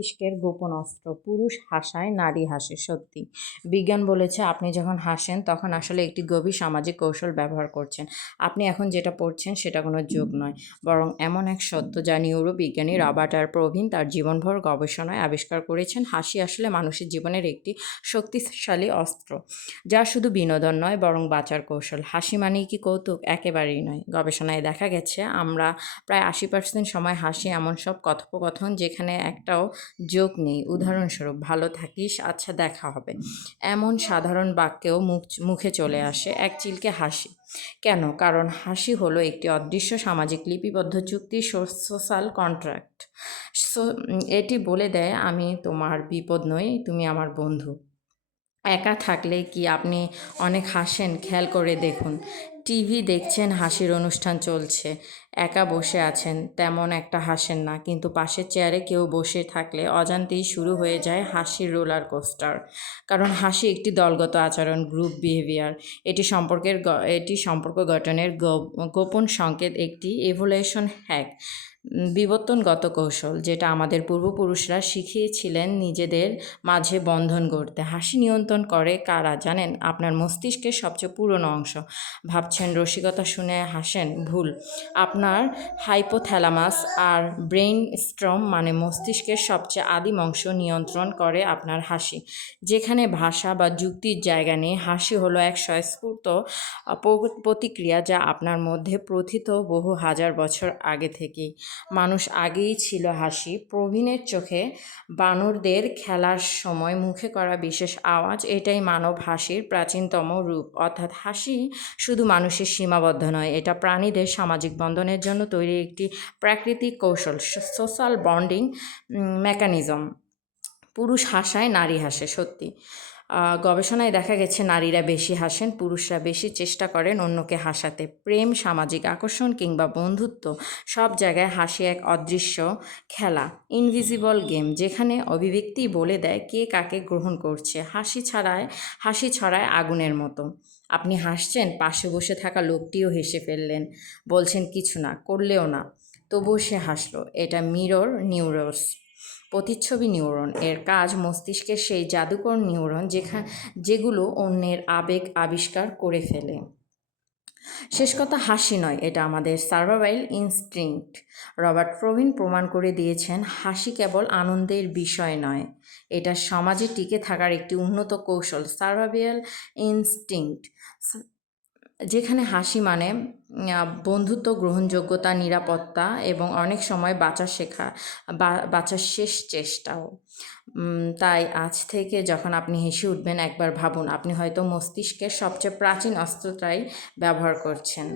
মস্তিষ্কের গোপন অস্ত্র। পুরুষ হাসায়, নারী হাসে। সত্যি, বিজ্ঞান বলেছে আপনি যখন হাসেন তখন আসলে একটি গভীর সামাজিক কৌশল ব্যবহার করছেন। আপনি এখন যেটা পড়ছেন সেটা কোনো যোগ নয়, বরং এমন এক সত্য যা নিউরোবিজ্ঞানী রবার্ট আর প্রবীণ তার জীবনভর গবেষণায় আবিষ্কার করেছেন। হাসি আসলে মানুষের জীবনের একটি শক্তিশালী অস্ত্র, যা শুধু বিনোদন নয় বরং বাঁচার কৌশল। হাসি মানেই কি কৌতুক? একেবারেই নয়। গবেষণায় দেখা গেছে আমরা প্রায় 80% সময় হাসি এমন সব কথোপকথন যেখানে একটাও যোগ নেই। উদাহরণস্বরূপ, ভালো থাকিস, আচ্ছা দেখা হবে, এমন সাধারণ বাক্যেও মুখে চলে আসে এক চিলকে হাসি। কেন? কারণ হাসি হলো একটি অদৃশ্য সামাজিক লিপিবদ্ধ চুক্তি, সোশ্যাল কন্ট্রাক্ট। এটি বলে দেয় আমি তোমার বিপদ নই, তুমি আমার বন্ধু। একা থাকলে কি আপনি অনেক হাসেন? খেয়াল করে দেখুন। টিভি দেখছেন, হাসির অনুষ্ঠান চলছে, একা বসে আছেন, তেমন একটা হাসেন না, কিন্তু পাশের চেয়ারে কেউ বসে থাকলে অজান্তেই শুরু হয়ে যায় হাসির রোলার কোস্টার। কারণ হাসি একটি দলগত আচরণ, গ্রুপ বিহেভিয়ার। এটি সম্পর্ক গঠনের গোপন সংকেত, একটি এভোলিউশন হ্যাক, বিবর্তনগত কৌশল, যেটা আমাদের পূর্বপুরুষরা শিখিয়েছিলেন নিজেদের মাঝে বন্ধন গড়তে। হাসি নিয়ন্ত্রণ করে কারা জানেন? আপনার মস্তিষ্কের সবচেয়ে পুরনো অংশ। ভাবছেন রসিকতা শুনে হাসেন? ভুল। আপনার হাইপোথ্যালামাস আর ব্রেইন স্ট্রম মানে মস্তিষ্কের সবচেয়ে আদিম অংশ নিয়ন্ত্রণ করে আপনার হাসি। যেখানে ভাষা বা যুক্তির জায়গা নেই, হাসি হলো এক স্বয়স্ফূর্ত প্রতিক্রিয়া যা আপনার মধ্যে প্রথিত বহু হাজার বছর আগে থেকেই। মানুষ আগেই ছিল হাসি। প্রবীণের চোখে বানরদের খেলার সময় মুখে করা বিশেষ আওয়াজ, এটাই মানব হাসির প্রাচীনতম রূপ। অর্থাৎ হাসি শুধু মানুষের সীমাবদ্ধ নয়, এটা প্রাণীদের সামাজিক বন্ধনের জন্য তৈরি একটি প্রাকৃতিক কৌশল, সোশ্যাল বন্ডিং মেকানিজম। পুরুষ হাসায়, নারী হাসে। সত্যি, গবেষণায় দেখা গেছে নারীরা বেশি হাসেন, পুরুষরা বেশি চেষ্টা করেন অন্যকে হাসাতে। প্রেম, সামাজিক আকর্ষণ কিংবা বন্ধুত্ব, সব জায়গায় হাসি এক অদৃশ্য খেলা, ইনভিজিবল গেম, যেখানে অভিব্যক্তি বলে দেয় কে কাকে গ্রহণ করছে। হাসি ছড়ায় আগুনের মতো। আপনি হাসছেন, পাশে বসে থাকা লোকটিও হেসে ফেললেন, বলছেন কিছু না, করলেও না, তবুও সে হাসলো। এটা মিরর নিউরোস, প্রতিচ্ছবি নিউরন। এর কাজ মস্তিষ্কের সেই জাদুকর নিউরন যেগুলো অন্যের আবেগ আবিষ্কার করে ফেলে। শেষ কথা, হাসি নয়, এটা আমাদের সার্ভাইভাল ইনস্টিংক্ট। রবার্ট প্রবীণ প্রমাণ করে দিয়েছেন হাসি কেবল আনন্দের বিষয় নয়, এটা সমাজে টিকে থাকার একটি উন্নত কৌশল, সার্ভাইভাল ইনস্টিংক্ট। যেখানে হাসি মানে বন্ধুত্ব, গ্রহণযোগ্যতা, নিরাপত্তা এবং অনেক সময় বাঁচার শেষ চেষ্টাও। তাই আজ থেকে যখন আপনি হেসে উঠবেন, একবার ভাবুন আপনি হয়তো মস্তিষ্কের সবচেয়ে প্রাচীন অস্ত্রটাই ব্যবহার করছেন।